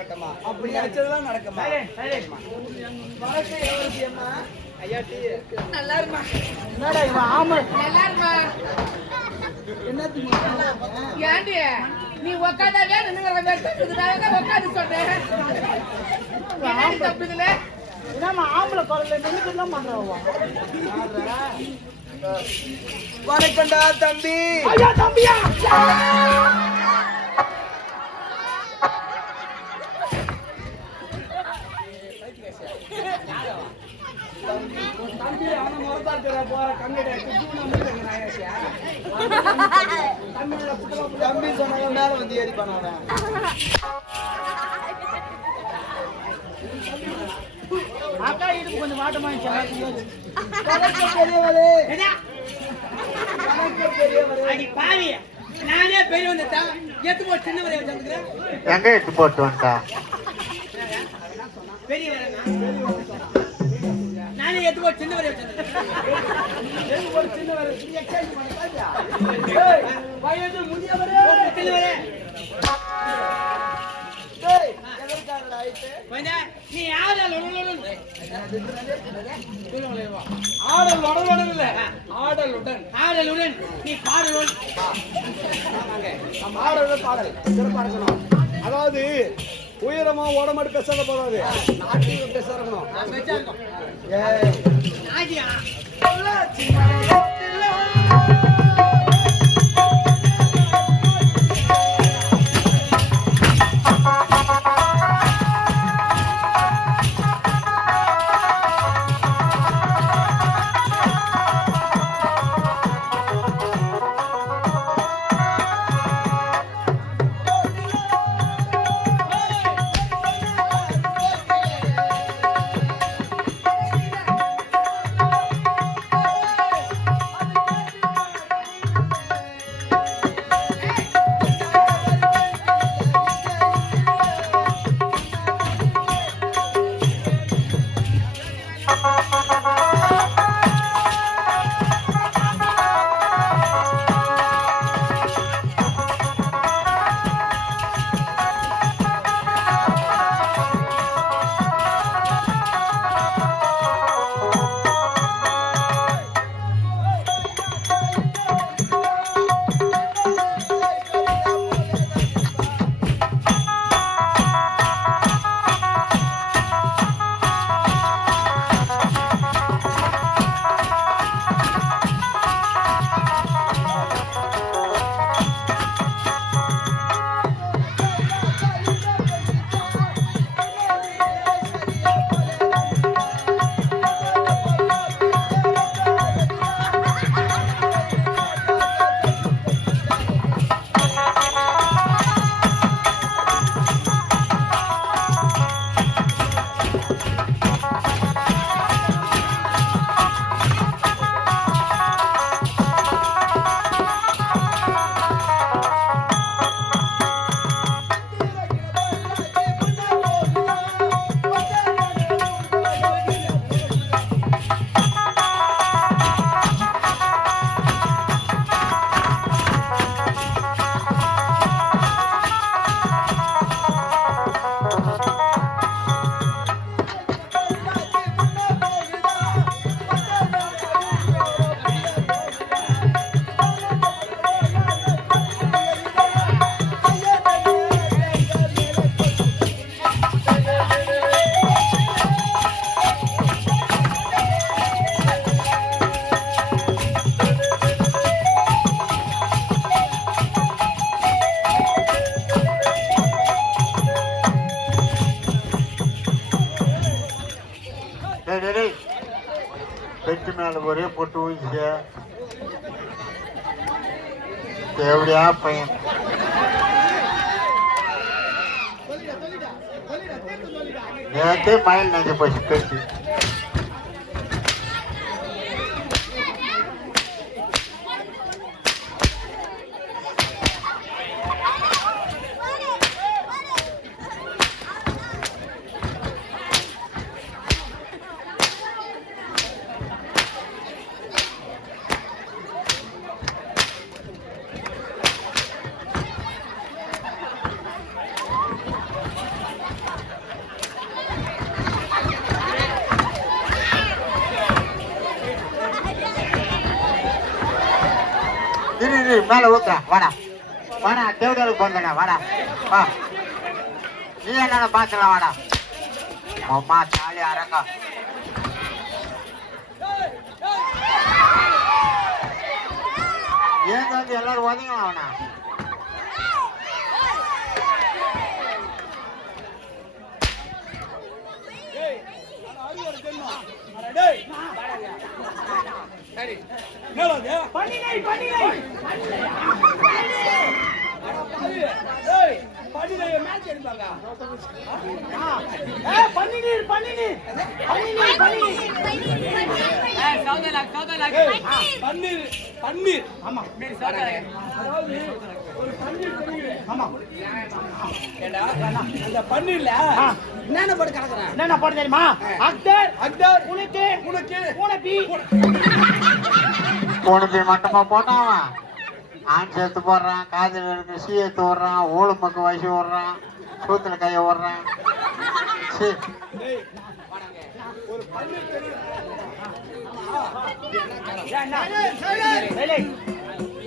அப்படி நினைச்சதெல்லாம் நடக்குமா? நல்லா இருமா. என்னடா இவன் ஆமா நல்லா இருமா. என்னத்துக்கு ஏண்டி நீ உக்காந்தாவே உட்காந்து சொல்றேன். தப்புதுல நம்ம ஆம்பளை குரல்ல நின்றுதான் பண்றவா. வணக்கம்டா தம்பி. ஐயா தம்பியா தம்பி அவனை முறத்தாக்குற போற கண்ணடை தம்பி சொன்னவன் மேல வந்து ஏறி பண்ணான அக்கா இடுப்பு கொஞ்சம் மாட்டமாச்சு. நானே பெரிய வந்துட்டா எத்து போட்டு சின்னவரை வச்சுக்கிறேன். எங்க எட்டு போட்டு வந்துட்டா பெரிய நானே எத்து போட்டு சின்னவரை வச்சுக்கிறேன். வயது முதியவரே சின்னவரே நீ ஆடல் ஆடலுடன் நீ பாடலுடன் பாடல் சிறப்பா இருக்கணும். அதாவது உயரமா ஓடமாட்டு பேசாத போறாது, நாட்டியம் பேச இருக்கணும். பெட்டு மேல ஒரே போட்டு ஊதிக்க எப்படியா பையன் நேற்றே மயில் நெஞ்ச போச்சு பெட்டு. மேல ஊத்துறா வாடா வாடா தேவடியாளுக்கு போந்தடா வாடா வா நீ என்ன பாத்துலாம் வாடா அம்மா சாலி அரங்க ஏன் வந்து எல்லாரும் ஒதுங்கலாம் அவனா பன்னீர் ஆமா ஏண்டா அந்த பன்னீர்ல என்னென்ன போட்டு கலக்குறேன் என்ன போட தெரியுமா அக்டர் அக்டர் உனக்கு உனக்கு உனக்கு போனது மட்டமா போட்டான் ஆண் சேர்த்து போடுறான் காதல் இருக்கு சீ எடுத்து விடுறான் ஊழமுக்கு வயசு விடுறான் சூத்துல கைய விடுறான் சரி டேய், ஒரு பன்னீர்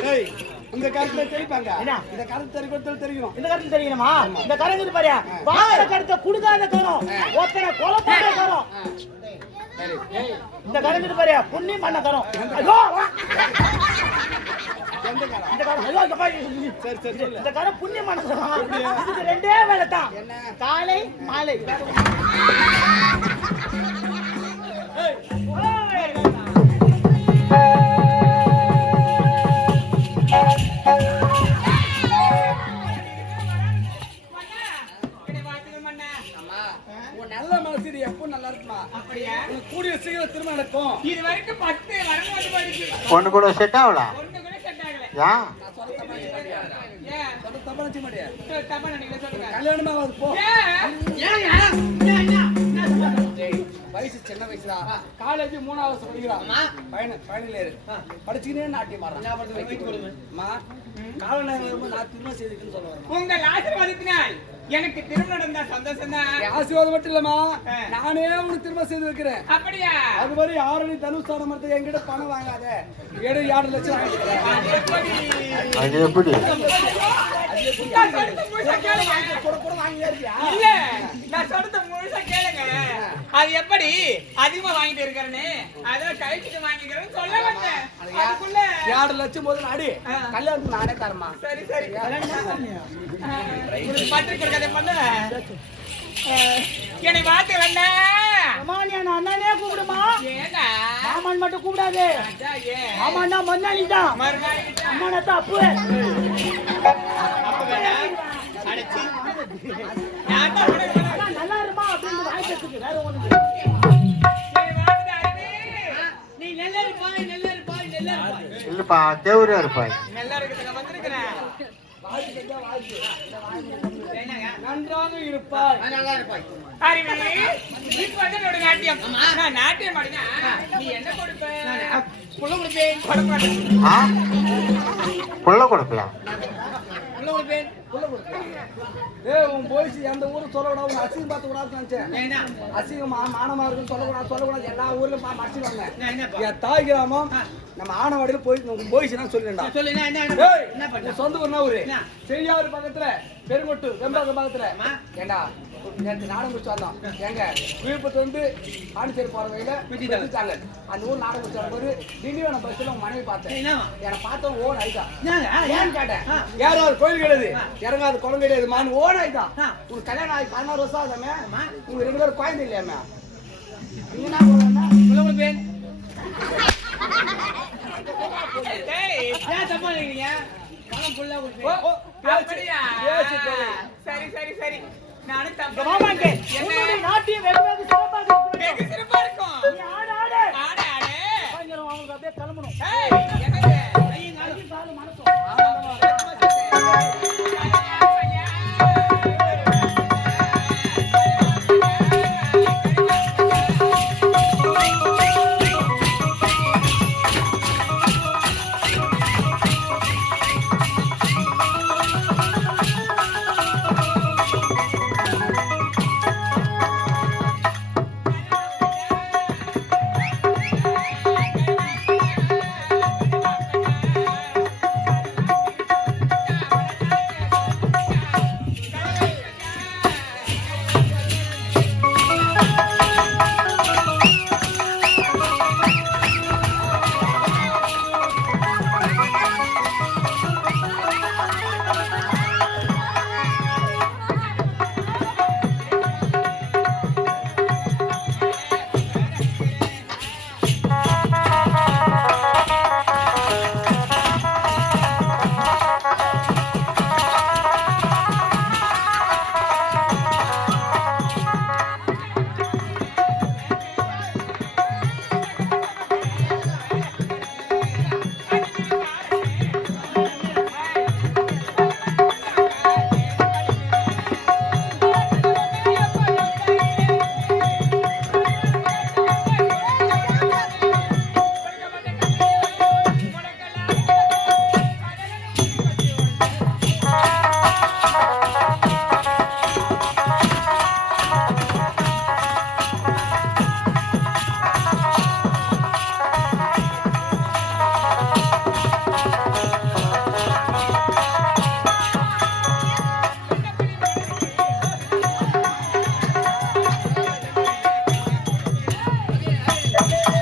டேய் இந்த காலத்துல தெரிப்பாங்க என்ன? இந்த காலத்து தெரியும் தெரியும் இந்த கருத்து தெரியணுமா இந்த கரங்குது பாரு வாங்குற கருத்தை குடுக்காத கரும் ஒத்தனை கொலை பண்ண கரும் இந்த கரங்குது பாரு புண்ணியம் பண்ண கரும் ஐயோ எந்த காலம் இந்த கரம் ஐயோ இங்க பாரு. சரி சரி சொல்லு இந்த கரம் புண்ணியம் பண்ண கரும் இதுக்கு ரெண்டே வேலை தான் என்ன? காலை மாலை வேற ஒண்ணும் ஏய், உன் நல்ல மனசு இது எப்போ நல்லா இருக்குமா அப்படியா உனக்கு கூடிய சீக்கிரம் திரும்ப நடக்கும் இது வரைக்கும் 10 வரமாட்டு போயிடுச்சு பொண்ணு கூட செட் ஆகல ஒண்ணு கூட செட் ஆகல ஏன் நான் சொல்ல தப்பா நினைக்க மாட்டியா? ஏன் சொல்ல தப்பா நினைக்க மாட்டியா? தப்பா நினைக்கல சொல்லுங்க கல்யாணமே ஆகாது போ டேய், வயசு சின்ன வயசுடா காலேஜ் 3வது படிக்கிறான் ஃபைனல் இயர் படிச்சுக்கினே நாட்டியம் ஆடுறான் அம்மா கால நேரம் வரும்போது நான் திரும்ப செய்துக்குன்னு சொல்லுவேன் உங்கள் ஆசீர்வாதத்தினால் எனக்கு திருமணம் நடந்தா சந்தோஷம் தான் ஆசீர்வாதம் மட்டும் இல்லம்மா நானே உனக்கு திரும்ப செய்து வைக்கிறேன் அப்படியா அது வரை யாரும் நீ தனுஷ்தானம் மரத்துக்கு என்கிட்ட பணம் வாங்காத 7 லட்சம் வாங்கிக்கிறேன் அது எப்படி நான் சொல்றது முழுசா கேளுங்க. கூட கூட வாங்கியா இருக்கியா இல்ல நான் சொல்றது முழுசா கேளுங்க அது எப்படி அதிகமா வாங்கிட்டு இருக்கிறேன்னு அதான் கழிச்சுட்டு வாங்கிக்கிறேன்னு சொல்ல வந்தேன் அதுக்குள்ள 7 லட்சம் போது அடி கல்யாணத்துக்கு நானே தரமா சரி சரி உனக்கு பத்திரிக்கை கதை பண்ண என்னை பார்த்து வேண்டா அண்ணனே கூப்பிடுமா ஏண்டா மாமன் மட்டும் கூப்பிடாது அதான் ஏன் மாமன்னா மண்ணாளி தான் மறுநாள் அம்மானா தான் அப்பு அப்ப வேணா அடைச்சி நான் தான் உனக்கு வேணா. நல்லா இருமா அப்படின்னு வாய்க்கிறதுக்கு வேற ஒண்ணு என்னை பார்த்து அருமே. நீ நல்லா இருப்பாய் நல்லா இருப்பாய் நல்லா இருப்பாய் இல்லப்பா தேவரியா இருப்பாய் நல்லா இருக்கிறதுக்கு வந்திருக்கிறேன் என்னங்க நன்றாக இருப்பாய் அறிவி இப்ப வந்து என்னோட நாட்டியம் நான் நாட்டியம் ஆடினா நீ என்ன கொடுப்ப புள்ள கொடுப்பேன் கொடுக்க மாட்டேன் ஆ புள்ள கொடுப்பியா புள்ள கொடுப்பேன் ஏய் உன் போயிச்சு எந்த ஊரும் சொல்லக்கூடாது உன் அசிங்கம் பார்த்து கூடாதுன்னு நினைச்சேன் ஏன்னா அசிங்கமா மானமா இருக்குன்னு சொல்லக்கூடாது எல்லா ஊர்லயும் மறைச்சிடுவாங்க நான் என்னப்பா என் தாய் கிராமம் நம்ம ஆனவாடியில போய் போயிடுச்சுன்னா சொல்லிடா சொல்லு நான் என்ன ஏய் என்ன பண்ண உன் சொந்த ஊர்னா ஊரு என்ன? செய்யாறு பக்கத்துல பெருங்கொட்டு வெம்பாக்கம் பக்கத்துல ஆமா. ஏண்டா நேற்று நாடகம் முடிச்சு வந்தோம் ஏங்க விழுப்புரத்து வந்து பாண்டிச்சேரி போற வழியில விட்டுட்டாங்க அந்த ஊர் நாடகம் முடிச்சு வரும்போது திடீர்னு பஸ்ல உன் மனைவி பார்த்தேன் என்னவா என்னை பார்த்தோம் ஓன் ஆயிட்டான் என்னங்க ஏன்னு கேட்டேன் யாராவது கோயில் கிடையாது இறங்காத குளம் கிடையாது மான் ஓன் ஆயிட்டான் உனக்கு கல்யாணம் ஆகி 16 வருஷம் ஆகுதாமே உங்க 2 பேரும் குழந்தை இல்லையாமே நீங்க என்ன போறேன்னா புள்ள கொடுப்பேன் டேய் ஏன் தப்பா நினைக்கிறீங்க பணம் புள்ள கொடுப்பேன் அப்படியா சரி சரி சரி நானும் தப்பா மாமாங்க என்ன உன்னுடைய நாட்டியம் வெகு வெகு சிறப்பாக இருக்கிறது. வெகு சிறப்பா இருக்கும் நீ ஆடு ஆடு ஆடு ஆடு சாயங்காலம் அவங்களுக்கு அப்படியே கிளம்பணும் ஏய் என்னது கையும் காலும் மனசும் ஆ